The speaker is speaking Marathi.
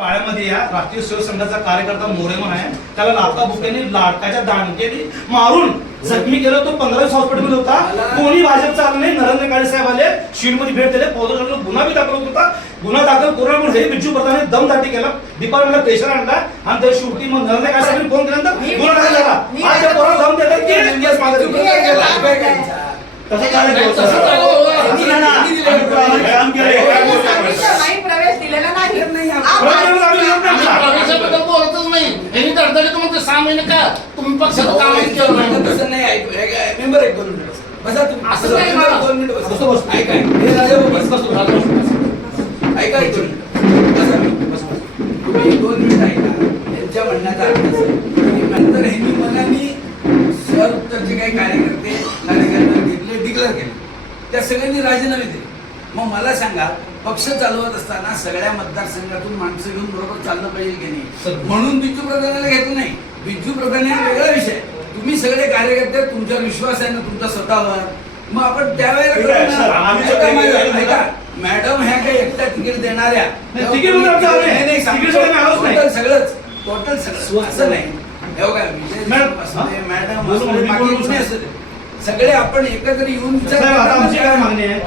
पाळ्यामध्ये या राष्ट्रीय सेवक संघाचा कार्यकर्ता मोरेमन आहे, त्याला लाथा बुक्याने लाडकाच्या दांडक्याने मारून जखमी केलं. तो 15 हॉस्पिटलमध्ये होता. कोणी भाजपचा आलं नाही. नरेंद्र काळे साहेब आले, शीडमध्ये भेट दिले, पोलिसांना गुन्हा बी दाखल होत होता. गुन्हा दाखल करून हे बिज्जू प्रधाने दमदाटी केला, डिपार्टमेंटला प्रेशर आणला आणि त्या शेवटी मग नरेंद्र काळे साहेबांनी फोन केल्यानंतर गुन्हा दाखल झाला. आज त्या पोराला दम देतात की केस मागे तसं काय प्रवेश दिलेला नाही. प्रवेशाबद्दल बोलतच नाही. यांनी धडधडीत म्हणते 6 महिने का तुम्ही पक्षाचं काम केलं नाही. तसं नाही. मेंबर एक 2 मिनिट बसा तुम्ही. असं नाही मला. 2 मिनिट बसा. ऐका एक मिनिट तुम्ही 2 मिनिट ऐका. त्यांच्या म्हणण्याचा अर्थ नंतर ह्यांनी मनाने सर उत्तरचे काही कार्यकर्ते घेतले, डिक्लेअर केले, त्या सगळ्यांनी राजीनामे दिले. मग मला सांगा, पक्ष चालवत असताना सगळ्या मतदारसंघातून माणसं घेऊन बरोबर चाललं पाहिजे की नाही? म्हणून बिज्जू प्रधानाला घेतलं नाही. बिज्जू प्रधान हा वेगळा विषय. तुम्ही सगळे कार्यकर्ते, तुमच्यावर विश्वास आहे ना तुमचा स्वतःवर, मग आपण त्यावेळेला मॅडम ह्या काही एकट्या तिकीट देणाऱ्या सगळंच टोटल सगळं असं नाही. मॅडम सगळे आपण एकत्र येऊन काय मागणी आहे?